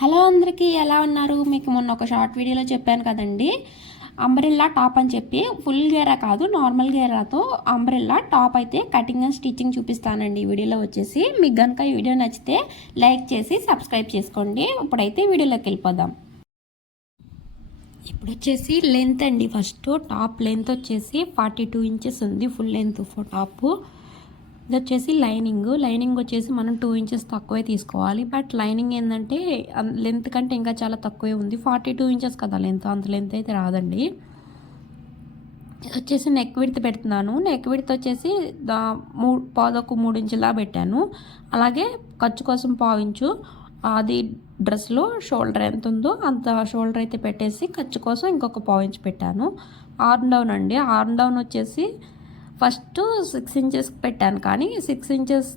Hello అందరికీ ఎలా ఉన్నారు? మీకు మొన్న ఒక షార్ట్ వీడియోలో చెప్పాను కదండి, అంబ్రెల్లా టాప్ అని చెప్పి. ఫుల్ గేరా కాదు, నార్మల్ గేరాతో అంబ్రెల్లా టాప్ అయితే కటింగ్ అండ్ స్టిచ్చింగ్ చూపిస్తానండి ఈ వీడియోలో వచ్చేసి. మీకు కనుక ఈ వీడియో నచ్చితే లైక్ చేసి సబ్స్క్రైబ్ చేసుకోండి. ఇప్పుడైతే వీడియోలోకి వెళ్ళిపోదాం. ఇప్పుడు వచ్చేసి లెంత్ అండి. ఫస్ట్ టాప్ లెంత్ వచ్చేసి 42 ఇంచెస్ ఉంది, ఫుల్ లెంత్ టాపు. ఇది వచ్చేసి లైనింగ్ వచ్చేసి మనం 2 ఇంచెస్ తక్కువే తీసుకోవాలి. బట్ లైనింగ్ ఏంటంటే లెంత్ కంటే ఇంకా చాలా తక్కువే ఉంది. 42 ఇంచెస్ కదా లెంత్, అంత లెంత్ అయితే రాదండి. ఇది వచ్చేసి నెక్ విడ్త్ పెడుతున్నాను. నెక్ విడ్త్ వచ్చేసి 3 ఇంచులా పెట్టాను. అలాగే ఖర్చు కోసం 1/4 ఇంచు, అది డ్రెస్లో షోల్డర్ ఎంత ఉందో అంత షోల్డర్ అయితే పెట్టేసి ఖర్చు కోసం ఇంకొక 1/4 ఇంచు పెట్టాను. ఆర్మ్ డౌన్ అండి. ఆర్మ్ డౌన్ వచ్చేసి ఫస్ట్ 6 ఇంచెస్ పెట్టాను, కానీ 6 ఇంచెస్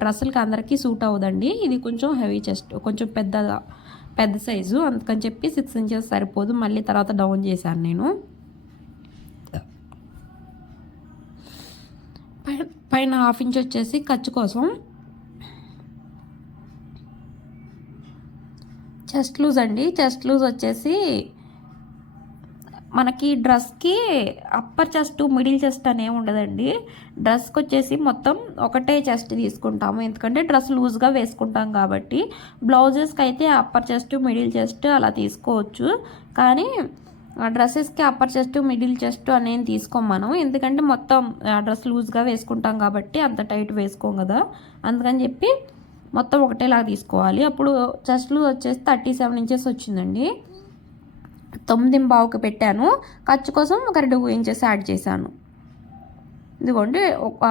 డ్రెస్సులకి అందరికీ సూట్ అవ్వదండి. ఇది కొంచెం హెవీ చెస్ట్, కొంచెం పెద్ద సైజు, అందుకని చెప్పి 6 ఇంచెస్ సరిపోదు. మళ్ళీ తర్వాత డౌన్ చేశాను నేను. పైన 1/2 ఇంచ్ వచ్చేసి ఖర్చు కోసం. చెస్ట్ లూజ్ అండి. చెస్ట్ లూజ్ వచ్చేసి మనకి డ్రెస్కి అప్పర్ చెస్ట్ మిడిల్ చెస్ట్ అనే ఉండదండి. డ్రెస్కి వచ్చేసి మొత్తం ఒకటే చెస్ట్ తీసుకుంటాము, ఎందుకంటే డ్రెస్ లూజ్గా వేసుకుంటాం కాబట్టి. బ్లౌజెస్కి అయితే అప్పర్ చెస్ట్ మిడిల్ చెస్ట్ అలా తీసుకోవచ్చు, కానీ డ్రెస్సెస్కి అప్పర్ చెస్ట్ మిడిల్ చెస్ట్ అనేది తీసుకోం మనం, ఎందుకంటే మొత్తం డ్రెస్ లూజ్గా వేసుకుంటాం కాబట్టి అంత టైట్ వేసుకోం కదా. అందుకని చెప్పి మొత్తం ఒకటేలాగా తీసుకోవాలి. అప్పుడు చెస్ట్ లూజ్ వచ్చేసి 37 ఇంచెస్ వచ్చిందండి. 9.25కి పెట్టాను. ఖర్చు కోసం ఒక 2 ఇంచెస్ యాడ్ చేశాను. ఇదిగోండి, ఒక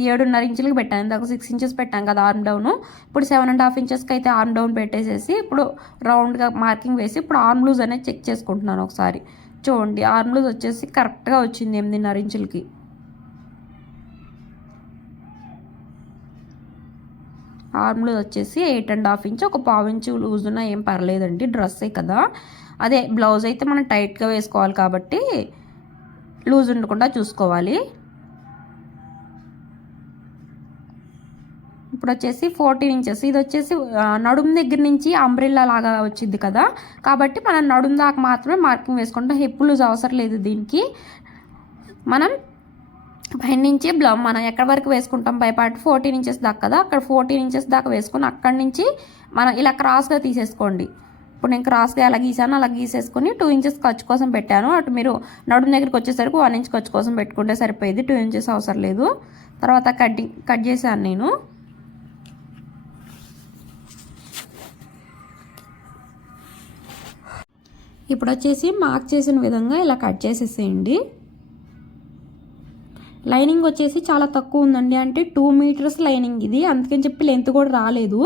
7.5 ఇంచులకి పెట్టాను. ఇందాక 6 ఇంచెస్ పెట్టాను కదా ఆర్మ్ డౌన్. ఇప్పుడు 7.5 ఇంచెస్కి అయితే ఆర్మ్ డౌన్ పెట్టేసేసి ఇప్పుడు రౌండ్గా మార్కింగ్ వేసి ఇప్పుడు ఆర్మ్ లూజ్ అనేది చెక్ చేసుకుంటున్నాను ఒకసారి. చూడండి, ఆర్మ్ లూజ్ వచ్చేసి కరెక్ట్గా వచ్చింది 8.5 ఇంచులకి. ఆర్మ్ లూజ్ వచ్చేసి 8.5 ఇంచ్, ఒక 1/4 ఇంచు లూజ్ ఉన్నా ఏం పర్లేదండి, డ్రెస్సే కదా. అదే బ్లౌజ్ అయితే మనం టైట్గా వేసుకోవాలి కాబట్టి లూజ్ ఉండకుండా చూసుకోవాలి. ఇప్పుడు వచ్చేసి 14 ఇంచెస్. ఇది వచ్చేసి నడుము దగ్గర నుంచి అంబ్రెల్లా లాగా వచ్చింది కదా, కాబట్టి మనం నడుము దాకా మాత్రమే మార్కింగ్ వేసుకుంటాం. హిప్ లూజ్ అవసరం లేదు దీనికి. మనం పైన నుంచి మనం ఎక్కడి వరకు వేసుకుంటాం పైపాటు 14 ఇంచెస్ దాకా కదా, అక్కడ 14 ఇంచెస్ దాకా వేసుకొని అక్కడి నుంచి మనం ఇలా క్రాస్గా తీసేసుకోండి. ఇప్పుడు నేను క్రాస్గా ఎలా గీసాను అలా గీసేసుకొని 2 ఇంచెస్ ఖర్చు కోసం పెట్టాను. అటు మీరు నడుము దగ్గరికి వచ్చేసరికి 1 ఇంచ్ ఖర్చు కోసం పెట్టుకుంటే సరిపోయేది, 2 ఇంచెస్ అవసరం లేదు. తర్వాత కట్ చేశాను నేను. ఇప్పుడు వచ్చేసి మార్క్ చేసిన విధంగా ఇలా కట్ చేసేసేయండి. లైనింగ్ వచ్చేసి చాలా తక్కువ ఉందండి, అంటే 2 మీటర్స్ లైనింగ్ ఇది, అందుకని చెప్పి లెంత్ కూడా రాలేదు.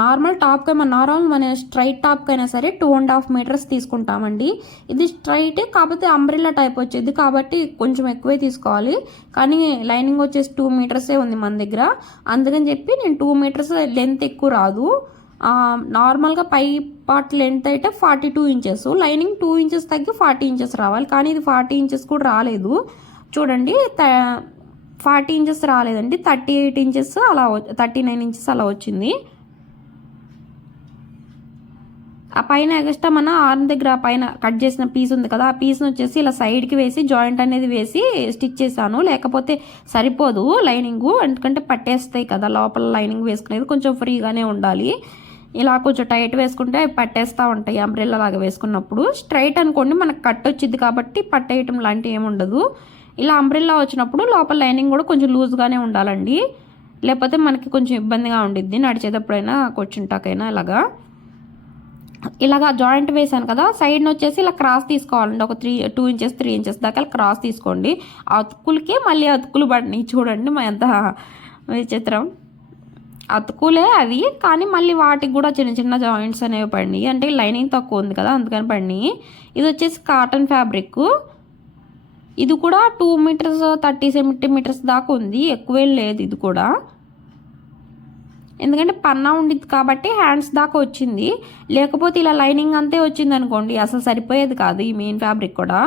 నార్మల్ టాప్కి నార్మల్ మన స్ట్రైట్ టాప్కి అయినా సరే 2.5 మీటర్స్ తీసుకుంటామండి. ఇది స్ట్రైట్ కాకపోతే అంబ్రెల్లా టైప్ వచ్చేది కాబట్టి కొంచెం ఎక్కువే తీసుకోవాలి, కానీ లైనింగ్ వచ్చేసి 2 మీటర్సే ఉంది మన దగ్గర, అందుకని చెప్పి నేను 2 మీటర్స్ లెంత్ ఎక్కువ రాదు. నార్మల్గా పై పార్ట్ లెంత్ అయితే 42 ఇంచెస్, లైనింగ్ 2 ఇంచెస్ తగ్గి 40 ఇంచెస్ రావాలి, కానీ ఇది 40 ఇంచెస్ కూడా రాలేదు. చూడండి, 40 ఇంచెస్ రాలేదండి, 38 ఇంచెస్ అలా 39 ఇంచెస్ అలా వచ్చింది. ఆ పైన ఎక్స్ట్రా మన ఆర్మ్ దగ్గర పైన కట్ చేసిన పీస్ ఉంది కదా, ఆ పీస్ని వచ్చేసి ఇలా సైడ్కి వేసి జాయింట్ అనేది వేసి స్టిచ్ చేశాను, లేకపోతే సరిపోదు లైనింగు, ఎందుకంటే పట్టేస్తాయి కదా. లోపల లైనింగ్ వేసుకునేది కొంచెం ఫ్రీగానే ఉండాలి. ఇలా కొంచెం టైట్ వేసుకుంటే అవి పట్టేస్తూ ఉంటాయి అంబ్రెల్లా లాగా వేసుకున్నప్పుడు. స్ట్రైట్ అనుకోండి మనకు కట్ వచ్చింది కాబట్టి పట్టేయటం లాంటివి ఏమి ఉండదు. ఇలా అంబ్రెల్లా వచ్చినప్పుడు లోపల లైనింగ్ కూడా కొంచెం లూజ్గానే ఉండాలండి, లేకపోతే మనకి కొంచెం ఇబ్బందిగా ఉండిద్ది నడిచేటప్పుడైనా కూర్చుంటాకైనా. ఇలాగా జాయింట్ వేసాను కదా, సైడ్ని వచ్చేసి ఇలా క్రాస్ తీసుకోవాలండి. ఒక 2 ఇంచెస్ 3 ఇంచెస్ దాకా క్రాస్ తీసుకోండి. అతుకులకి మళ్ళీ అతుకులు పడినాయి చూడండి, మా ఎంత విచిత్రం. అతుకులే అవి, కానీ మళ్ళీ వాటికి కూడా చిన్న చిన్న జాయింట్స్ అనేవి పడినాయి, అంటే లైనింగ్ తక్కువ ఉంది కదా అందుకని పడినాయి. ఇది వచ్చేసి కాటన్ ఫ్యాబ్రిక్. ఇది కూడా 2 మీటర్స్ 30 సెంటీమీటర్స్ దాకా ఉంది, ఎక్కువేం లేదు ఇది కూడా, ఎందుకంటే పన్నా ఉండిద్ది కాబట్టి హ్యాండ్స్ దాకా వచ్చింది. లేకపోతే ఇలా లైనింగ్ అంతే వచ్చింది అనుకోండి అసలు సరిపోయేది కాదు ఈ మెయిన్ ఫ్యాబ్రిక్ కూడా.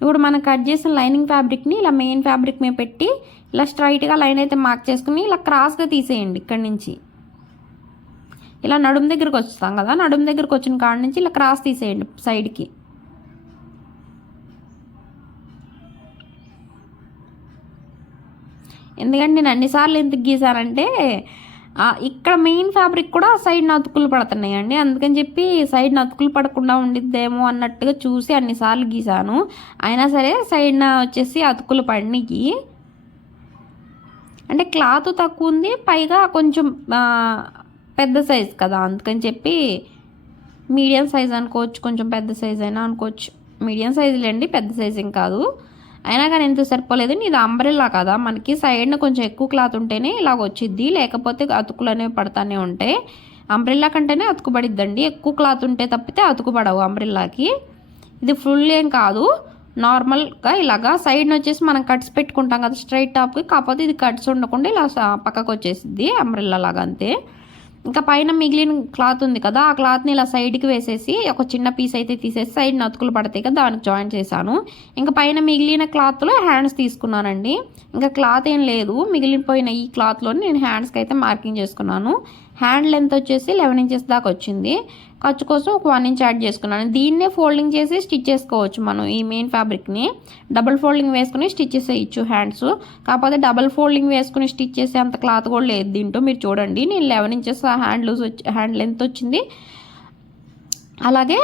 ఇప్పుడు మనం కట్ చేసిన లైనింగ్ ఫ్యాబ్రిక్ని ఇలా మెయిన్ ఫ్యాబ్రిక్ మీద పెట్టి ఇలా స్ట్రైట్గా లైన్ అయితే మార్క్ చేసుకుని ఇలా క్రాస్గా తీసేయండి ఇక్కడి నుంచి. ఇలా నడుము దగ్గరికి వస్తాం కదా, నడుము దగ్గరికి వచ్చిన కాడ నుంచి ఇలా క్రాస్ తీసేయండి సైడ్కి. ఎందుకంటే నేను అన్నిసార్లు ఎందుకు గీసానంటే ఇక్కడ మెయిన్ ఫ్యాబ్రిక్ కూడా సైడ్ అతుకులు పడుతున్నాయండి, అందుకని చెప్పి సైడ్ అతుకులు పడకుండా ఉండిద్దేమో అన్నట్టుగా చూసి అన్నిసార్లు గీసాను. అయినా సరే సైడ్ వచ్చేసి అతుకులు పడినాయి. అంటే క్లాత్ తక్కువ ఉంది, పైగా కొంచెం పెద్ద సైజ్ కదా, అందుకని చెప్పి మీడియం సైజ్ అనుకోవచ్చు, కొంచెం పెద్ద సైజ్ అయినా అనుకోవచ్చు. మీడియం సైజులేండి, పెద్ద సైజింగ్ కాదు. అయినా కానీ ఎంత సరిపోలేదు. ఇది అంబ్రెల్లా కదా, మనకి సైడ్న కొంచెం ఎక్కువ క్లాత్ ఉంటేనే ఇలాగ వచ్చిద్ది, లేకపోతే అతుకులు అనేవి పడతానే ఉంటాయి. అంబ్రెల్లా కంటేనే అతుకు పడిద్దండి, ఎక్కువ క్లాత్ ఉంటే తప్పితే అతుకు పడవు అంబ్రెల్లాకి. ఇది ఫుల్ ఏం కాదు, నార్మల్గా ఇలాగా సైడ్ని వచ్చేసి మనం కట్స్ పెట్టుకుంటాం కదా స్ట్రైట్ టాప్కి, కాకపోతే ఇది కట్స్ ఉండకుండా ఇలా పక్కకు వచ్చేసిద్ది అంబ్రెల్లా లాగా అంతే. ఇంకా పైన మిగిలిన క్లాత్ ఉంది కదా, ఆ క్లాత్ని ఇలా సైడ్కి వేసేసి ఒక చిన్న పీస్ అయితే తీసేసి సైడ్ అతుకులు పడతాయి కదా దానికి జాయిన్ చేశాను. ఇంకా పైన మిగిలిన క్లాత్లో హ్యాండ్స్ తీసుకున్నానండి. ఇంకా క్లాత్ ఏం లేదు, మిగిలిపోయిన ఈ క్లాత్లో నేను హ్యాండ్స్కి అయితే మార్కింగ్ చేసుకున్నాను. హ్యాండ్ లెంత్ వచ్చేసి 11 ఇంచెస్ దాకా వచ్చింది. ఖర్చు కోసం ఒక 1 ఇంచ్ యాడ్ చేసుకున్నాను. దీన్నే ఫోల్డింగ్ చేసి స్టిచ్ చేసుకోవచ్చు మనం. ఈ మెయిన్ ఫ్యాబ్రిక్ని డబుల్ ఫోల్డింగ్ వేసుకుని స్టిచ్ చేసేయచ్చు హ్యాండ్స్. కాకపోతే డబుల్ ఫోల్డింగ్ వేసుకుని స్టిచ్ చేసే అంత క్లాత్ కూడా లేదు దీంట్లో. మీరు చూడండి, నేను 11 ఇంచెస్ హ్యాండ్ లెంత్ వచ్చింది. అలాగే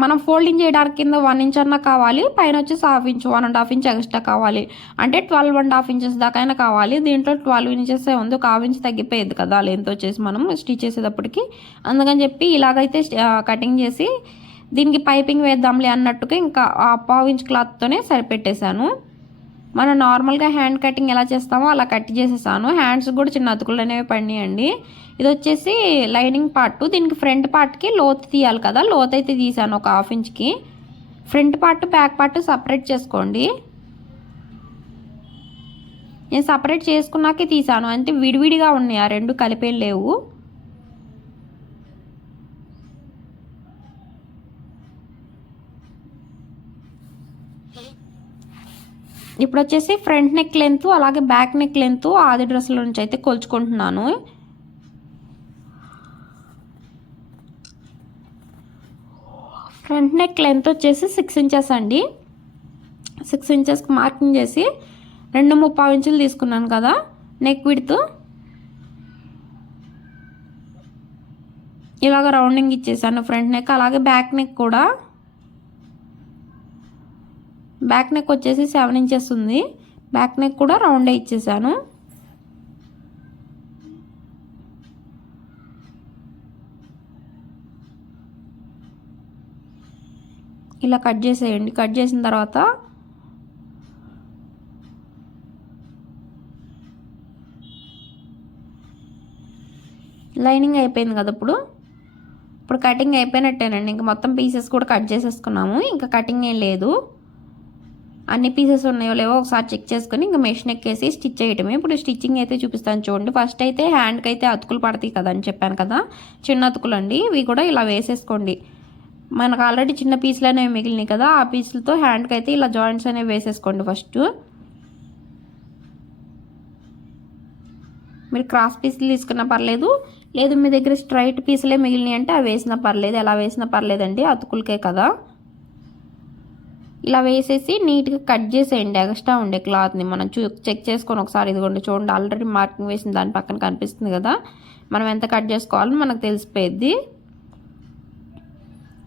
మనం ఫోల్డింగ్ చేయడానికి కింద 1 ఇంచ్ అన్నా కావాలి, పైన వచ్చేసి 1/2 ఇంచ్ 1.5 ఇంచ్ ఎక్స్ట్రా కావాలి, అంటే 12.5 ఇంచెస్ దాకైనా కావాలి. దీంట్లో 12 ఇంచెస్ ఉంది, ఒక 1/2 ఇంచ్ తగ్గిపోయేది కదా లెంత్ వచ్చేసి మనం స్టిచ్ చేసేటప్పటికి. అందుకని చెప్పి ఇలాగైతే కటింగ్ చేసి దీనికి పైపింగ్ వేద్దాంలే అన్నట్టుగా ఇంకా 1/2 ఇంచ్ క్లాత్తోనే సరిపెట్టేశాను. మనం నార్మల్గా హ్యాండ్ కటింగ్ ఎలా చేస్తామో అలా కట్ చేసేసాను. హ్యాండ్స్ కూడా చిన్న అతుకులు అనేవి పడినాయండి. ఇది వచ్చేసి లైనింగ్ పార్ట్, దీనికి ఫ్రంట్ పార్ట్కి లోతు తీయాలి కదా, లోతు అయితే తీసాను ఒక 1/2 ఇంచ్కి. Front part back part separate చేసుకోండి. నేను సపరేట్ చేసుకున్నాకే తీసాను, అంటే విడివిడిగా ఉన్నాయి, ఆ రెండు కలిపేం లేవు. ఇప్పుడు వచ్చేసి ఫ్రంట్ నెక్ లెంత్ అలాగే బ్యాక్ నెక్ లెంత్ ఆది డ్రెస్ల నుంచి అయితే కొలుచుకుంటున్నాను. ఫ్రంట్ నెక్ లెంత్ వచ్చేసి 6 ఇంచెస్ అండి. 6 ఇంచెస్కి మార్కింగ్ చేసి 2.35 ఇంచులు తీసుకున్నాను కదా నెక్ విడ్త్. ఇలాగ రౌండింగ్ ఇచ్చేసాను ఫ్రంట్ నెక్. అలాగే బ్యాక్ నెక్ కూడా, బ్యాక్ నెక్ వచ్చేసి 7 ఇంచెస్ ఉంది, బ్యాక్ నెక్ కూడా రౌండే ఇచ్చేసాను. ఇలా కట్ చేసేయండి. కట్ చేసిన తర్వాత లైనింగ్ అయిపోయింది కదా, ఇప్పుడు కటింగ్ అయిపోయినట్టేనండి. ఇంకా మొత్తం పీసెస్ కూడా కట్ చేసేసుకున్నాము, ఇంకా కటింగ్ ఏం లేదు. అన్ని పీసెస్ ఉన్నాయో లేవో ఒకసారి చెక్ చేసుకుని ఇంకా మెషిన్ ఎక్కేసి స్టిచ్ చేయటమే. ఇప్పుడు స్టిచ్చింగ్ అయితే చూపిస్తాను చూడండి. ఫస్ట్ అయితే హ్యాండ్కి అయితే అతుకులు పడతాయి కదా అని చెప్పాను కదా, చిన్న అతుకులు అండి. ఇవి కూడా ఇలా వేసేసుకోండి. మనకు ఆల్రెడీ చిన్న పీసులు అనేవి మిగిలినాయి కదా, ఆ పీసులతో హ్యాండ్కి అయితే ఇలా జాయింట్స్ అనేవి వేసేసుకోండి. ఫస్ట్ మీరు క్రాస్ పీసులు తీసుకున్నా పర్లేదు, లేదు మీ దగ్గర స్ట్రైట్ పీసులే మిగిలినాయి అంటే అవి వేసినా పర్లేదు, ఎలా వేసినా పర్లేదండి, అతుకులకే కదా. ఇలా వేసేసి నీట్గా కట్ చేసేయండి. ఎక్స్ట్రా ఉండే క్లాత్ని మనం చెక్ చేసుకొని ఒకసారి ఇదిగోండి చూడండి, ఆల్రెడీ మార్కింగ్ వేసిన దాని పక్కన కనిపిస్తుంది కదా, మనం ఎంత కట్ చేసుకోవాలని మనకు తెలిసిపోయింది.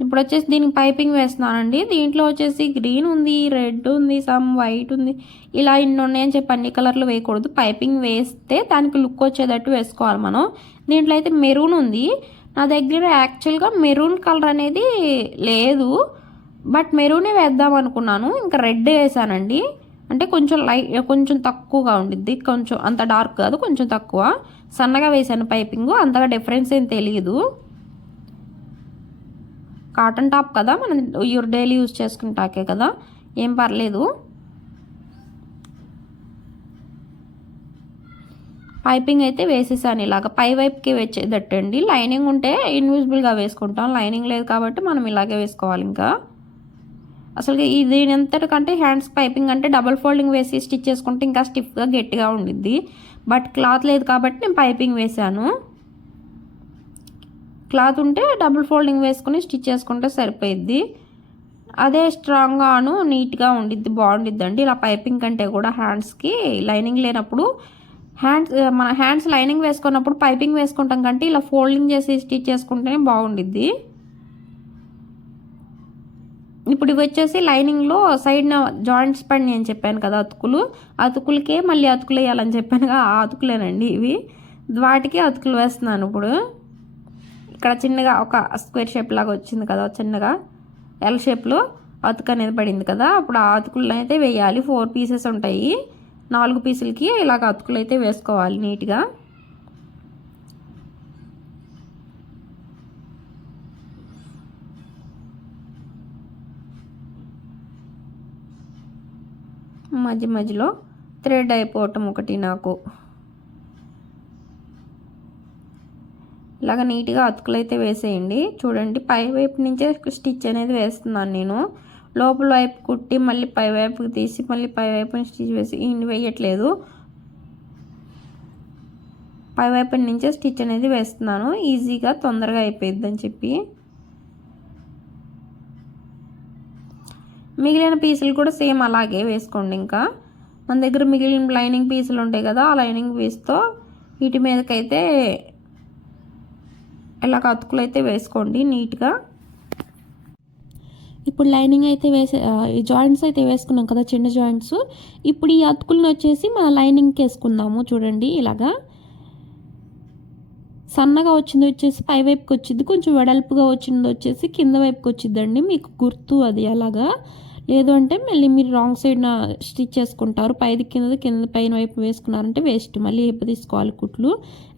ఇప్పుడు వచ్చేసి దీనికి పైపింగ్ వేస్తున్నానండి. దీంట్లో వచ్చేసి గ్రీన్ ఉంది, రెడ్ ఉంది, సమ్ వైట్ ఉంది, ఇలా ఇన్ని ఉన్నాయని చెప్పి అన్ని కలర్లు వేయకూడదు. పైపింగ్ వేస్తే దానికి లుక్ వచ్చేటట్టు వేసుకోవాలి మనం. దీంట్లో అయితే మెరూన్ ఉంది, నా దగ్గర యాక్చువల్గా మెరూన్ కలర్ అనేది లేదు, బట్ మెరూనే వేద్దాం అనుకున్నాను. ఇంకా రెడ్ వేసానండి, అంటే కొంచెం కొంచెం తక్కువగా ఉండిద్ది, కొంచెం అంత డార్క్ కాదు, కొంచెం తక్కువ సన్నగా వేసాను పైపింగ్. అంతగా డిఫరెన్స్ ఏం తెలియదు. కాటన్ టాప్ కదా, మనం డైలీ యూజ్ చేసుకుంటాకే కదా, ఏం పర్లేదు. పైపింగ్ అయితే వేసేసాను ఇలాగ పై వైపుకి వచ్చేదట్టండి. లైనింగ్ ఉంటే ఇన్విజిబుల్గా వేసుకుంటాం, లైనింగ్ లేదు కాబట్టి మనం ఇలాగే వేసుకోవాలి. ఇంకా అసలు దీని ఎంతటికంటే హ్యాండ్స్ పైపింగ్ అంటే డబల్ ఫోల్డింగ్ వేసి స్టిచ్ చేసుకుంటే ఇంకా స్టిఫ్గా గట్టిగా ఉండిద్ది, బట్ క్లాత్ లేదు కాబట్టి నేను పైపింగ్ వేసాను. క్లాత్ ఉంటే డబుల్ ఫోల్డింగ్ వేసుకుని స్టిచ్ చేసుకుంటే సరిపోయిద్ది. అదే స్ట్రాంగ్గాను నీట్గా ఉండిద్ది, బాగుండిద్దండి. ఇలా పైపింగ్ కంటే కూడా హ్యాండ్స్కి లైనింగ్ లేనప్పుడు మన హ్యాండ్స్ లైనింగ్ వేసుకున్నప్పుడు పైపింగ్ వేసుకుంటాం కంటే ఇలా ఫోల్డింగ్ చేసి స్టిచ్ చేసుకుంటేనే బాగుండిద్ది. ఇప్పుడు ఇవి వచ్చేసి లైనింగ్లో సైడ్న జాయింట్స్ పడి నేను చెప్పాను కదా అతుకులకే మళ్ళీ అతుకులు వేయాలని చెప్పాను కదా, ఆ అతుకులేనండి ఇవి. వాటికి అతుకులు వేస్తున్నాను. ఇప్పుడు ఇక్కడ చిన్నగా ఒక స్క్వేర్ షేప్ లాగా వచ్చింది కదా, చిన్నగా ఎల్ షేప్లో అతుకు అనేది పడింది కదా, అప్పుడు ఆ అతుకులు అయితే వేయాలి. 4 పీసెస్ ఉంటాయి, 4 పీసులకి ఇలాగ అతుకులు అయితే వేసుకోవాలి నీట్గా. మధ్యలో థ్రెడ్ అయిపోవటం ఒకటి నాకు. ఇలాగ నీట్గా అతుకులు అయితే వేసేయండి. చూడండి, పై వైపు నుంచే స్టిచ్ అనేది వేస్తున్నాను నేను. లోపల వైపు కుట్టి మళ్ళీ పై వైపుకి తీసి మళ్ళీ పై వైపుని స్టిచ్ వేసి ఇన్ని వేయట్లేదు, పై వైపు నుంచే స్టిచ్ అనేది వేస్తున్నాను. ఈజీగా తొందరగా అయిపోయిద్దని చెప్పి. మిగిలిన పీసులు కూడా సేమ్ అలాగే వేసుకోండి. ఇంకా మన దగ్గర మిగిలిన లైనింగ్ పీసులు ఉంటాయి కదా, ఆ లైనింగ్ పీస్తో వీటి మీదకైతే ఇలా అతుకులు అయితే వేసుకోండి నీట్గా. ఇప్పుడు లైనింగ్ అయితే ఈ జాయింట్స్ అయితే వేసుకున్నాం కదా, చిన్న జాయింట్స్. ఇప్పుడు ఈ అతుకులను వచ్చేసి మన లైనింగ్కి వేసుకుందాము. చూడండి, ఇలాగా సన్నగా వచ్చింది వచ్చేసి పై వైపుకి వచ్చింది, కొంచెం వెడల్పుగా వచ్చింది వచ్చేసి కింద వైపుకి వచ్చిందండి. మీకు గుర్తు అది అలాగా. లేదు అంటే మళ్ళీ మీరు రాంగ్ సైడ్న స్టిచ్ చేసుకుంటారు. పైది కిందది, కింద పైన వైపు వేసుకున్నారంటే వేస్ట్, మళ్ళీ వైపు తీసుకోవాలి కుట్లు.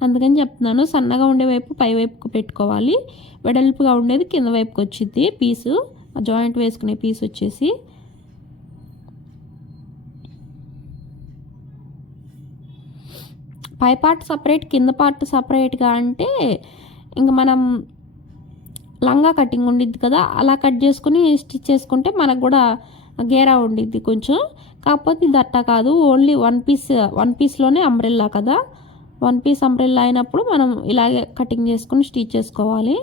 అందుకని చెప్తున్నాను, సన్నగా ఉండే వైపు పై వైపుకు పెట్టుకోవాలి, వెడల్పుగా ఉండేది కింద వైపుకి వచ్చింది పీసు. ఆ జాయింట్ వేసుకునే పీస్ వచ్చేసి పై పార్ట్ సపరేట్, కింద పార్ట్ సపరేట్గా అంటే ఇంకా మనం లంగా కటింగ్ ఉండిద్ది కదా, అలా కట్ చేసుకుని స్టిచ్ చేసుకుంటే మనకు కూడా గేరా ఉండిద్ది కొంచెం. కాకపోతే ఇది అట్టా కాదు, ఓన్లీ వన్ పీస్లోనే అంబ్రెల్లా కదా. 1 పీస్ అంబ్రెల్లా అయినప్పుడు మనం ఇలాగే కటింగ్ చేసుకుని స్టిచ్ చేసుకోవాలి.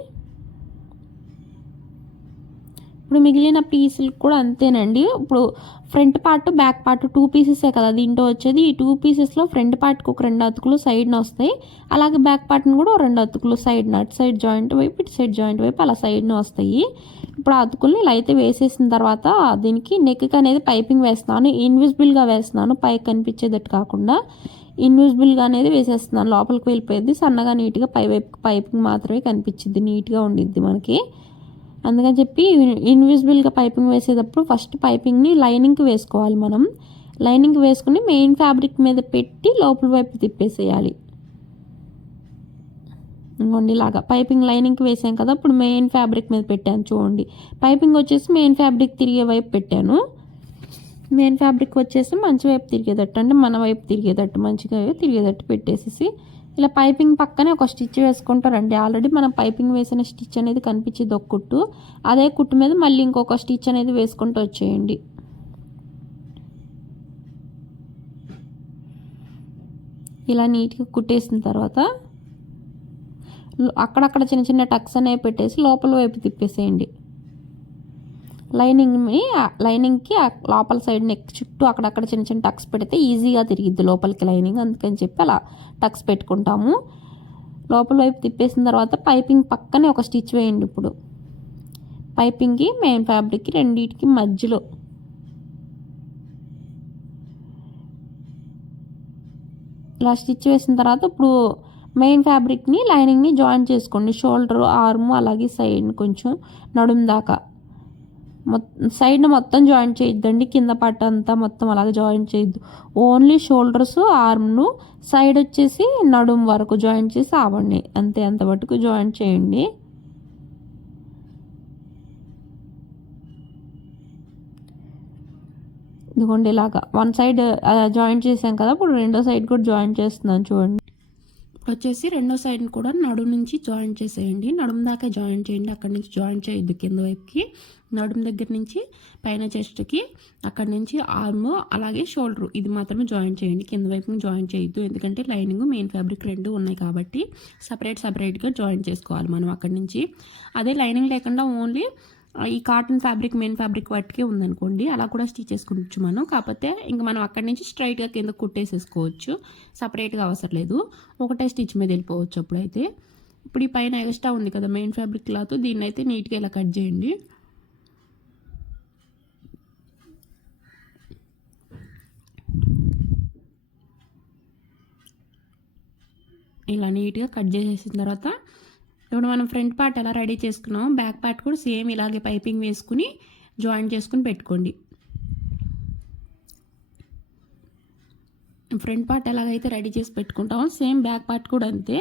ఇప్పుడు మిగిలిన పీసులు కూడా అంతేనండి. ఇప్పుడు ఫ్రంట్ పార్ట్ బ్యాక్ పార్ట్ 2 పీసెసే కదా దీంట్లో వచ్చేది. ఈ 2 పీసెస్లో ఫ్రంట్ పార్ట్కి ఒక 2 అతుకులు సైడ్న వస్తాయి, అలాగే బ్యాక్ పార్ట్ని కూడా 2 అతుకులు సైడ్న, అటు సైడ్ జాయింట్ వైపు ఇటు సైడ్ జాయింట్ వైపు అలా సైడ్న వస్తాయి. ఇప్పుడు ఆ అతుకుల్ని ఇలా అయితే వేసేసిన తర్వాత దీనికి నెక్కి అనేది పైపింగ్ వేస్తున్నాను. ఇన్విజిబుల్గా వేస్తున్నాను, పైకి కనిపించేటట్టు కాకుండా ఇన్విజిబుల్గా అనేది వేసేస్తున్నాను. లోపలికి వెళ్ళిపోయింది సన్నగా నీట్గా, పై వైపు పైపింగ్ మాత్రమే కనిపించింది, నీట్గా ఉండిద్ది మనకి. అందుకని చెప్పి ఇన్విజిబుల్గా పైపింగ్ వేసేటప్పుడు ఫస్ట్ పైపింగ్ని లైనింగ్కి వేసుకోవాలి. మనం లైనింగ్ వేసుకుని మెయిన్ ఫ్యాబ్రిక్ మీద పెట్టి లోపల వైపు తిప్పేసేయాలి. ఇంకోండి ఇలాగా పైపింగ్ లైనింగ్కి వేసాం కదా, ఇప్పుడు మెయిన్ ఫ్యాబ్రిక్ మీద పెట్టాను. చూడండి, పైపింగ్ వచ్చేసి మెయిన్ ఫ్యాబ్రిక్ తిరిగే వైపు పెట్టాను. మెయిన్ ఫ్యాబ్రిక్ వచ్చేసి మంచి వైపు తిరిగేటట్టు, అంటే మన వైపు తిరిగేటట్టు, మంచిగా తిరిగేటట్టు పెట్టేసేసి ఇలా పైపింగ్ పక్కనే ఒక స్టిచ్ వేసుకుంటారండి. ఆల్రెడీ మనం పైపింగ్ వేసిన స్టిచ్ అనేది కనిపించేది ఒక కుట్టు, అదే కుట్టు మీద మళ్ళీ ఇంకొక స్టిచ్ అనేది వేసుకుంటూ వచ్చేయండి. ఇలా నీట్గా కుట్టేసిన తర్వాత అక్కడక్కడ చిన్న చిన్న టక్స్ అనేవి పెట్టేసి లోపల వైపు తిప్పేసేయండి. లైనింగ్కి లోపల సైడ్ నెక్ చుట్టూ అక్కడక్కడ చిన్న చిన్న టక్స్ పెడితే ఈజీగా తిరిగిద్ది లోపలికి లైనింగ్, అందుకని చెప్పి అలా టక్స్ పెట్టుకుంటాము. లోపల వైపు తిప్పేసిన తర్వాత పైపింగ్ పక్కనే ఒక స్టిచ్ వేయండి. ఇప్పుడు పైపింగ్కి మెయిన్ ఫ్యాబ్రిక్కి రెండింటికి మధ్యలో ఇలా స్టిచ్ వేసిన తర్వాత ఇప్పుడు మెయిన్ ఫ్యాబ్రిక్ని లైనింగ్ని జాయిన్ చేసుకోండి. షోల్డర్, ఆర్మ్, అలాగే సైడ్ కొంచెం నడుము దాకా సైడ్ని మొత్తం జాయిన్ చేయొద్దండి, కింద పార్ట్ అంతా మొత్తం అలాగే జాయిన్ చేయొద్దు. ఓన్లీ షోల్డర్స్, ఆర్మ్ను, సైడ్ వచ్చేసి నడుము వరకు జాయిన్ చేసి ఆవండి, అంతే. అంత మటుకు జాయిన్ చేయండి. ఇదిగోండి ఇలాగా 1 సైడ్ జాయిన్ చేసాం కదా, ఇప్పుడు రెండో సైడ్ కూడా జాయిన్ చేస్తున్నాను. చూడండి, వచ్చేసి రెండో సైడ్ని కూడా నడుము నుంచి జాయింట్ చేసేయండి. నడుము దాకా జాయింట్ చేయండి, అక్కడి నుంచి జాయింట్ చేయొద్దు కింద వైపుకి. నడుము దగ్గర నుంచి పైన చెస్ట్కి, అక్కడి నుంచి ఆర్మ్ అలాగే షోల్డర్ ఇది మాత్రమే జాయింట్ చేయండి, కింద వైపుకి జాయింట్ చేయొద్దు. ఎందుకంటే లైనింగ్ మెయిన్ ఫ్యాబ్రిక్ రెండు ఉన్నాయి కాబట్టి సపరేట్గా జాయింట్ చేసుకోవాలి మనం అక్కడి నుంచి. అదే లైనింగ్ లేకుండా ఓన్లీ ఈ కాటన్ ఫ్యాబ్రిక్ మెయిన్ ఫ్యాబ్రిక్ వాటికే ఉందనుకోండి, అలా కూడా స్టిచ్ చేసుకోవచ్చు మనం. కాకపోతే ఇంకా మనం అక్కడి నుంచి స్ట్రైట్గా కింద కుట్టేసేసుకోవచ్చు, సపరేట్గా అవసరం లేదు, ఒకటే స్టిచ్ మీద వెళ్ళిపోవచ్చు అప్పుడైతే. ఇప్పుడు ఈ పైన ఎక్స్ట్రా ఉంది కదా మెయిన్ ఫ్యాబ్రిక్ క్లాత్, దీన్ని అయితే నీట్గా ఇలా కట్ చేయండి. ఇలా నీట్గా కట్ చేసేసిన తర్వాత ఇప్పుడు మనం ఫ్రంట్ పార్ట్ ఎలా రెడీ చేసుకున్నాం, బ్యాక్ పార్ట్ కూడా సేమ్ ఇలాగే పైపింగ్ వేసుకుని జాయిన్ చేసుకుని పెట్టుకోండి. ఫ్రంట్ పార్ట్ ఎలాగైతే రెడీ చేసి పెట్టుకుంటామో సేమ్ బ్యాక్ పార్ట్ కూడా అంతే.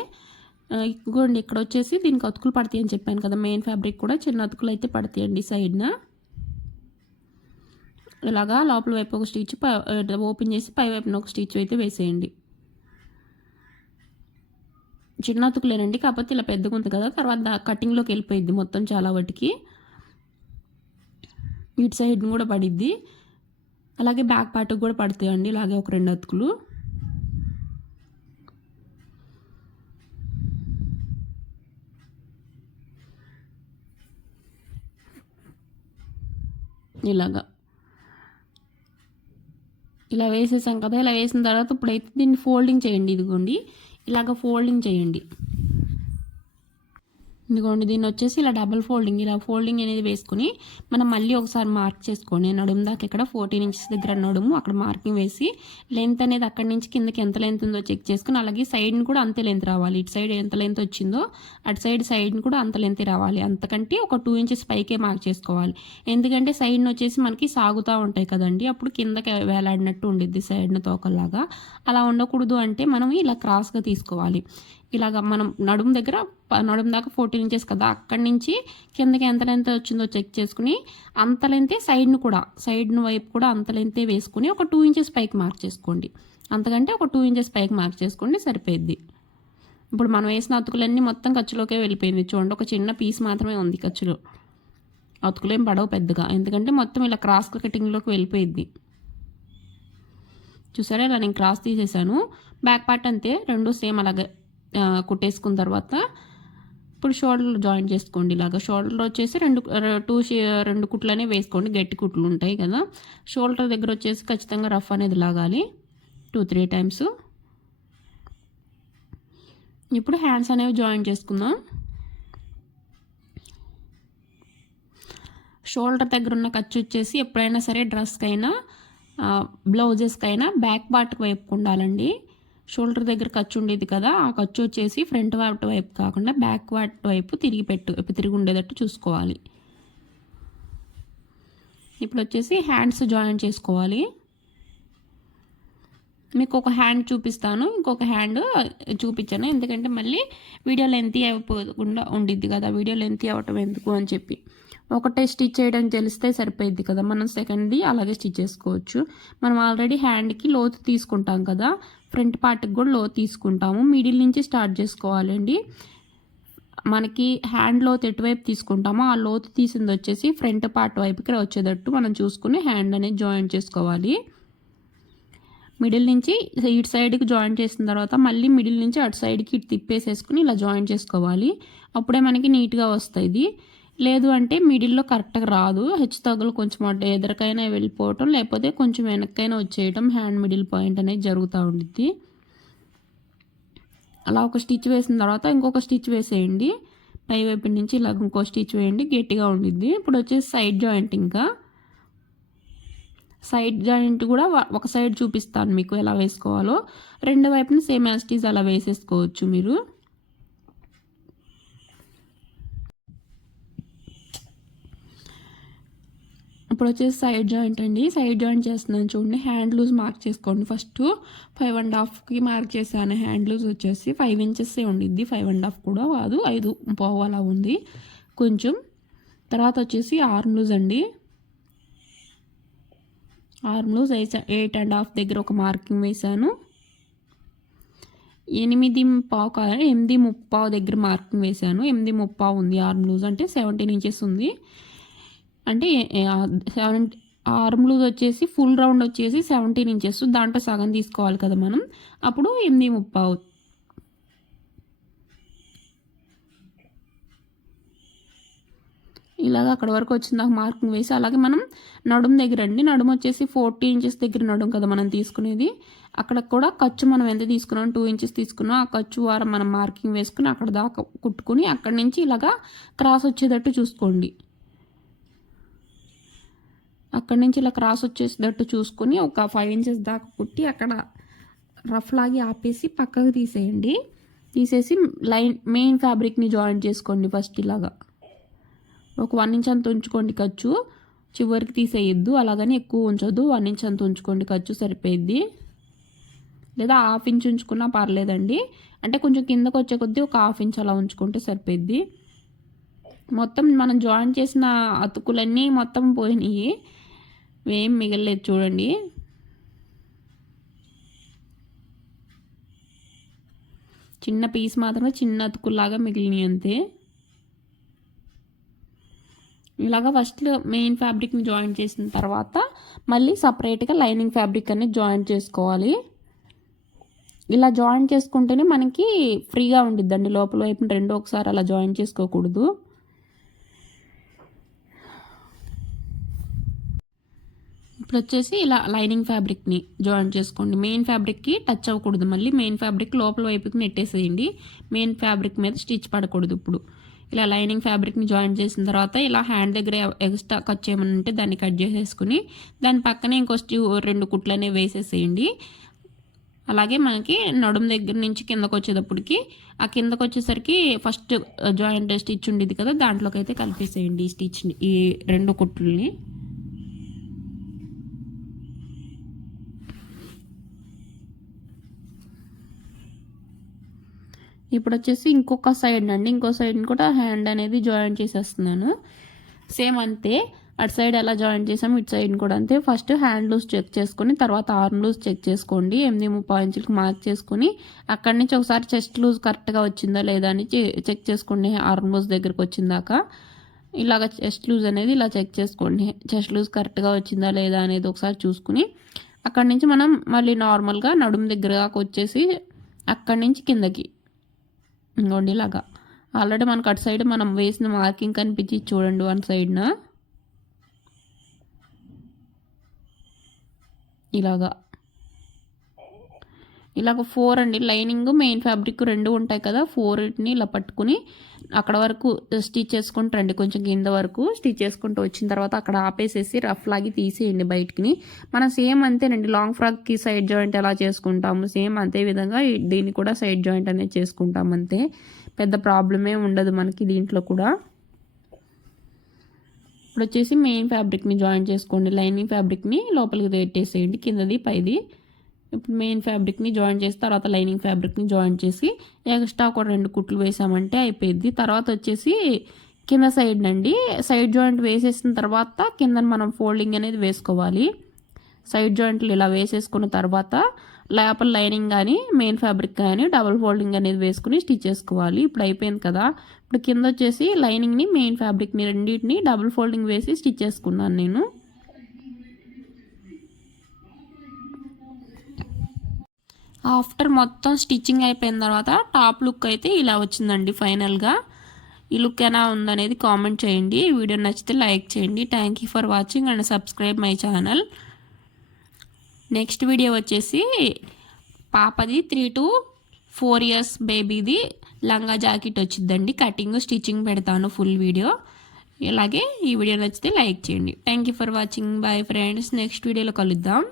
ఇదిగోండి ఇక్కడ వచ్చేసి దీనికి అతుకులు పడతాయి అని చెప్పాను కదా, మెయిన్ ఫ్యాబ్రిక్ కూడా చిన్న అతుకులు అయితే పడతాయండి సైడ్న. ఇలాగా లోపల వైపు ఒక స్టిచ్ ఓపెన్ చేసి పై వైపున ఒక స్టిచ్ అయితే వేసేయండి. చిన్న అతుకులేనండి, కాకపోతే ఇలా పెద్దగా ఉంది కదా, తర్వాత కటింగ్లోకి వెళ్ళిపోయిద్ది మొత్తం చాలా వాటికి. ఇటు సైడ్ కూడా పడిద్ది, అలాగే బ్యాక్ పార్ట్కి కూడా పడతాయండి ఇలాగే ఒక రెండు అతుకులు. ఇలాగా ఇలా వేసేసాం కదా, ఇలా వేసిన తర్వాత ఇప్పుడైతే దీన్ని ఫోల్డింగ్ చేయండి. ఇదిగోండి ఇలాగ ఫోల్డింగ్ చేయండి. ఇదిగోండి దీన్ని వచ్చేసి ఇలా డబుల్ ఫోల్డింగ్, ఇలా ఫోల్డింగ్ అనేది వేసుకుని మనం మళ్ళీ ఒకసారి మార్క్ చేసుకోండి. నడుము దాకా ఇక్కడ 14 ఇంచెస్ దగ్గర నడుము అక్కడ మార్కింగ్ వేసి లెంత్ అనేది అక్కడి నుంచి కిందకి ఎంత లెంత్ ఉందో చెక్ చేసుకుని, అలాగే సైడ్ని కూడా అంతే లెంత్ రావాలి. ఇటు సైడ్ ఎంత లెంత్ వచ్చిందో అటు సైడ్ని కూడా అంత లెంత్ రావాలి. అంతకంటే ఒక 2 ఇంచెస్ పైకే మార్క్ చేసుకోవాలి. ఎందుకంటే సైడ్ని వచ్చేసి మనకి సాగుతూ ఉంటాయి కదండి, అప్పుడు కిందకి వేలాడినట్టు ఉండిద్ది సైడ్న తోకల్లాగా. అలా ఉండకూడదు అంటే మనం ఇలా క్రాస్గా తీసుకోవాలి. ఇలాగ మనం నడుము దాకా 14 ఇంచెస్ కదా, అక్కడి నుంచి కిందకి ఎంత లెంత్ వచ్చిందో చెక్ చేసుకుని అంత లెంతే సైడ్ వైపు కూడా అంత లెంతే వేసుకుని ఒక 2 ఇంచెస్ పైకి మార్క్ చేసుకోండి. అంతకంటే ఒక 2 ఇంచెస్ పైకి మార్క్ చేసుకోండి సరిపోద్ది. ఇప్పుడు మనం వేసిన అతుకులన్నీ మొత్తం ఖర్చులోకే వెళ్ళిపోయింది. చూడండి ఒక చిన్న పీస్ మాత్రమే ఉంది ఖర్చులో, అతుకులేం పడవు పెద్దగా, ఎందుకంటే మొత్తం ఇలా క్రాస్ కటింగ్లోకి వెళ్ళిపోయిద్ది. చూసారా ఇలా నేను క్రాస్ తీసేసాను. బ్యాక్ పార్ట్ అంతే రెండు సేమ్ అలాగే కుట్టేసుకున్న తర్వాత ఇప్పుడు షోల్డర్ జాయిన్ చేసుకోండి. ఇలాగా షోల్డర్ వచ్చేసి రెండు కుట్లనే వేసుకోండి, గట్టి కుట్లు ఉంటాయి కదా. షోల్డర్ దగ్గర వచ్చేసి ఖచ్చితంగా రఫ్ అనేది లాగాలి 2-3 టైమ్స్. ఇప్పుడు హ్యాండ్స్ అనేవి జాయిన్ చేసుకుందాం. షోల్డర్ దగ్గర ఉన్న ఖర్చు వచ్చేసి ఎప్పుడైనా సరే డ్రెస్కైనా బ్లౌజెస్కైనా బ్యాక్ పార్ట్ వైపు ఉండాలండి. షోల్డర్ దగ్గర ఖర్చు ఉండేది కదా, ఆ ఖర్చు వచ్చేసి ఫ్రంట్ పార్ట్ వైపు కాకుండా బ్యాక్ పార్ట్ వైపు తిరిగి ఉండేటట్టు చూసుకోవాలి. ఇప్పుడు వచ్చేసి హ్యాండ్స్ జాయిన్ చేసుకోవాలి. మీకు ఒక హ్యాండ్ చూపిస్తాను, ఇంకొక హ్యాండ్ చూపించాను, ఎందుకంటే మళ్ళీ వీడియో లెంత్ అయిపోకుండా ఉండిద్ది కదా, వీడియో లెంత్ అవ్వటం ఎందుకు అని చెప్పి. ఒకటే స్టిచ్ చేయడం తెలిస్తే సరిపోయిద్ది కదా, మనం సెకండ్ది అలాగే స్టిచ్ చేసుకోవచ్చు. మనం ఆల్రెడీ హ్యాండ్కి లోతు తీసుకుంటాం కదా, ఫ్రంట్ పార్ట్కి కూడా లోతు తీసుకుంటాము. మిడిల్ నుంచి స్టార్ట్ చేసుకోవాలండి. మనకి హ్యాండ్ లోతు ఎటువైపు తీసుకుంటామో ఆ లోతు తీసింది వచ్చేసి ఫ్రంట్ పార్ట్ వైపుకి వచ్చేటట్టు మనం చూసుకుని హ్యాండ్ అనేది జాయిన్ చేసుకోవాలి. మిడిల్ నుంచి ఇటు సైడ్కి జాయిన్ చేసిన తర్వాత మళ్ళీ మిడిల్ నుంచి అటు సైడ్కి ఇటు తిప్పేసేసుకుని ఇలా జాయిన్ చేసుకోవాలి. అప్పుడే మనకి నీట్గా వస్తుంది. లేదు అంటే మిడిల్లో కరెక్ట్గా రాదు, హెచ్చు తగ్గులు కొంచెం ఎదురికైనా వెళ్ళిపోవటం లేకపోతే కొంచెం వెనక్కైనా వచ్చేయటం హ్యాండ్ మిడిల్ పాయింట్ అనేది జరుగుతూ ఉండిద్ది. అలా ఒక స్టిచ్ వేసిన తర్వాత ఇంకొక స్టిచ్ వేసేయండి. పై వైపు నుంచి ఇలాగ ఇంకో స్టిచ్ వేయండి, గట్టిగా ఉండిద్ది. ఇప్పుడు వచ్చేసి సైడ్ జాయింట్, ఇంకా సైడ్ జాయింట్ కూడా ఒక సైడ్ చూపిస్తాను మీకు ఎలా వేసుకోవాలో. రెండు వైపున సేమ్ యాజ్ ఇట్ ఈజ్ అలా వేసేసుకోవచ్చు మీరు. ఇప్పుడు వచ్చేసి సైడ్ జాయింట్ అండి. సైడ్ జాయింట్ చేస్తున్నాను చూడండి. హ్యాండ్ లూజ్ మార్క్ చేసుకోండి. ఫస్ట్ 5.5కి మార్క్ చేశాను. హ్యాండ్ లూజ్ వచ్చేసి 5 ఇంచెస్ ఉండిద్ది, 5.5 కూడా కాదు, 5.5 అలా ఉంది కొంచెం. తర్వాత వచ్చేసి ఆర్మ్ లూజ్ అండి. ఆర్మ్ లూజ్ 8.5 దగ్గర ఒక మార్కింగ్ వేశాను. 8:15 దగ్గర మార్కింగ్ వేసాను. 8:30 ఉంది ఆర్మ్ లూజ్, అంటే 17 ఇంచెస్ ఉంది. అంటే ఆర్మ్ లూజ్ వచ్చేసి ఫుల్ రౌండ్ వచ్చేసి 17 ఇంచెస్, దాంట్లో సగం తీసుకోవాలి కదా మనం. అప్పుడు 8:30. ఇలాగ అక్కడ వరకు వచ్చిన దాకా మార్కింగ్ వేసి, అలాగే మనం నడుము దగ్గర అండి, నడుము వచ్చేసి 40 ఇంచెస్ దగ్గర నడుము కదా మనం తీసుకునేది. అక్కడ కూడా ఖర్చు మనం ఎంత తీసుకున్నాం, 2 ఇంచెస్ తీసుకున్నాం. ఆ ఖర్చు వారం మనం మార్కింగ్ వేసుకుని అక్కడ దాకా కుట్టుకుని అక్కడి నుంచి ఇలాగా క్రాస్ వచ్చేటట్టు చూసుకోండి. అక్కడి నుంచి ఇలా క్రాస్ వచ్చేసేటట్టు చూసుకొని ఒక 5 ఇంచెస్ దాకా కుట్టి అక్కడ రఫ్ లాగి ఆపేసి పక్కకు తీసేయండి. తీసేసి మెయిన్ ఫ్యాబ్రిక్ని జాయిన్ చేసుకోండి. ఫస్ట్ ఇలాగా ఒక 1 ఇంచ్ అంత ఉంచుకోండి ఖర్చు, చివరికి తీసేయద్దు. అలాగని ఎక్కువ ఉంచొద్దు, 1 ఇంచ్ అంత ఉంచుకోండి ఖర్చు సరిపోయిద్ది. లేదా 1/2 ఇంచ్ ఉంచుకున్నా పర్లేదండి. అంటే కొంచెం కిందకు వచ్చే కొద్దీ ఒక 1/2 ఇంచ్ అలా ఉంచుకుంటే సరిపోయిద్ది. మొత్తం మనం జాయిన్ చేసిన అతుకులన్నీ మొత్తం పోయినాయి, ఏం మిగలలేదు చూడండి. చిన్న పీస్ మాత్రమే చిన్న అతుకులాగా మిగిలినాయి అంతే. ఇలాగా ఫస్ట్ మెయిన్ ఫ్యాబ్రిక్ని జాయిన్ చేసిన తర్వాత మళ్ళీ సపరేట్గా లైనింగ్ ఫ్యాబ్రిక్ అనేది జాయిన్ చేసుకోవాలి. ఇలా జాయిన్ చేసుకుంటేనే మనకి ఫ్రీగా ఉండిద్దండి. లోపల వైపు రెండు ఒకసారి అలా జాయిన్ చేసుకోకూడదు. ఇప్పుడు వచ్చేసి ఇలా లైనింగ్ ఫ్యాబ్రిక్ని జాయిన్ చేసుకోండి. మెయిన్ ఫ్యాబ్రిక్కి టచ్ అవ్వకూడదు. మళ్ళీ మెయిన్ ఫ్యాబ్రిక్ లోపల వైపుకి నెట్టేసేయండి. మెయిన్ ఫ్యాబ్రిక్ మీద స్టిచ్ పడకూడదు. ఇప్పుడు ఇలా లైనింగ్ ఫ్యాబ్రిక్ని జాయిన్ చేసిన తర్వాత ఇలా హ్యాండ్ దగ్గర ఎక్స్ట్రా కట్ చేయమని ఉంటే దాన్ని కట్ చేసేసుకుని దాని పక్కనే ఇంకో 2 కుట్లు అనేవి వేసేసేయండి. అలాగే మనకి నడుము దగ్గర నుంచి కిందకు వచ్చేటప్పటికి ఆ కిందకు వచ్చేసరికి ఫస్ట్ జాయింట్ స్టిచ్ ఉండేది కదా, దాంట్లోకి అయితే కలిపేసేయండి ఈ స్టిచ్ని, ఈ 2 కుట్లని. ఇప్పుడు వచ్చేసి ఇంకొక సైడ్ అండి, ఇంకో సైడ్ని కూడా హ్యాండ్ అనేది జాయిన్ చేసేస్తున్నాను. సేమ్ అంతే, అటు సైడ్ ఎలా జాయిన్ చేసాము ఇటు సైడ్ కూడా అంతే. ఫస్ట్ హ్యాండ్ లూజ్ చెక్ చేసుకొని తర్వాత ఆర్మ్ లూజ్ చెక్ చేసుకోండి. 8:30 ఇంచులకు మార్క్ చేసుకుని అక్కడి నుంచి ఒకసారి చెస్ట్ లూజ్ కరెక్ట్గా వచ్చిందా లేదా అని చెక్ చేసుకోండి. ఆర్మ్ లూజ్ దగ్గరకు వచ్చిందాక ఇలాగ చెస్ట్ లూజ్ అనేది ఇలా చెక్ చేసుకోండి. చెస్ట్ లూజ్ కరెక్ట్గా వచ్చిందా లేదా అనేది ఒకసారి చూసుకుని అక్కడి నుంచి మనం మళ్ళీ నార్మల్గా నడుము దగ్గరగా వచ్చేసి అక్కడి నుంచి కిందకి ఇంకోండి ఇలాగా. ఆల్రెడీ మనకు అటు సైడ్ మనం వేసిన మార్కింగ్ కనిపించి చూడండి, 1 సైడ్న ఇలాగా 4 అండి. లైనింగ్ మెయిన్ ఫ్యాబ్రిక్ 2 ఉంటాయి కదా, 4ని ఇలా పట్టుకుని అక్కడ వరకు స్టిచ్ చేసుకుంటూ రండి. కొంచెం కింద వరకు స్టిచ్ చేసుకుంటూ వచ్చిన తర్వాత అక్కడ ఆపేసేసి రఫ్ లాగి తీసేయండి బయటికి. మనం సేమ్ అంతేనండి, లాంగ్ ఫ్రాక్కి సైడ్ జాయింట్ ఎలా చేసుకుంటాము సేమ్ అంతే విధంగా దీన్ని కూడా సైడ్ జాయింట్ అనేది చేసుకుంటాం అంతే. పెద్ద ప్రాబ్లమే ఉండదు మనకి దీంట్లో కూడా. ఇప్పుడు వచ్చేసి మెయిన్ ఫ్యాబ్రిక్ని జాయిన్ చేసుకోండి. లైనింగ్ ఫ్యాబ్రిక్ని లోపలికి పెట్టేసేయండి, కిందది పైది. ఇప్పుడు మెయిన్ ఫ్యాబ్రిక్ని జాయిన్ చేసి తర్వాత లైనింగ్ ఫ్యాబ్రిక్ని జాయిన్ చేసి ఎక్స్ట్రా ఒక 2 కుట్లు వేసామంటే అయిపోయింది. తర్వాత వచ్చేసి కింద సైడ్ అండి, సైడ్ జాయింట్ వేసేసిన తర్వాత కింద మనం ఫోల్డింగ్ అనేది వేసుకోవాలి. సైడ్ జాయింట్లు ఇలా వేసేసుకున్న తర్వాత లోపల లైనింగ్ కానీ మెయిన్ ఫ్యాబ్రిక్ కానీ డబుల్ ఫోల్డింగ్ అనేది వేసుకుని స్టిచ్ చేసుకోవాలి. ఇప్పుడు అయిపోయింది కదా. ఇప్పుడు కింద వచ్చేసి లైనింగ్ని మెయిన్ ఫ్యాబ్రిక్ని రెండింటిని డబుల్ ఫోల్డింగ్ వేసి స్టిచ్ చేసుకున్నాను నేను. ఆఫ్టర్ మొత్తం స్టిచ్చింగ్ అయిపోయిన తర్వాత టాప్ లుక్ అయితే ఇలా వచ్చిందండి ఫైనల్గా. ఈ లుక్ ఎలా ఉందనేది కామెంట్ చేయండి. వీడియో నచ్చితే లైక్ చేయండి. Thank you for watching and subscribe my channel. Next video వచ్చేసి పాపది 3 to 4 years బేబీది లంగా జాకెట్ వచ్చిందండి. కటింగ్ స్టిచ్చింగ్ పెడతాను ఫుల్ వీడియో. ఇలాగే ఈ వీడియో నచ్చితే లైక్ చేయండి. Thank you for watching. Bye friends, next వీడియోలో కలుద్దాం.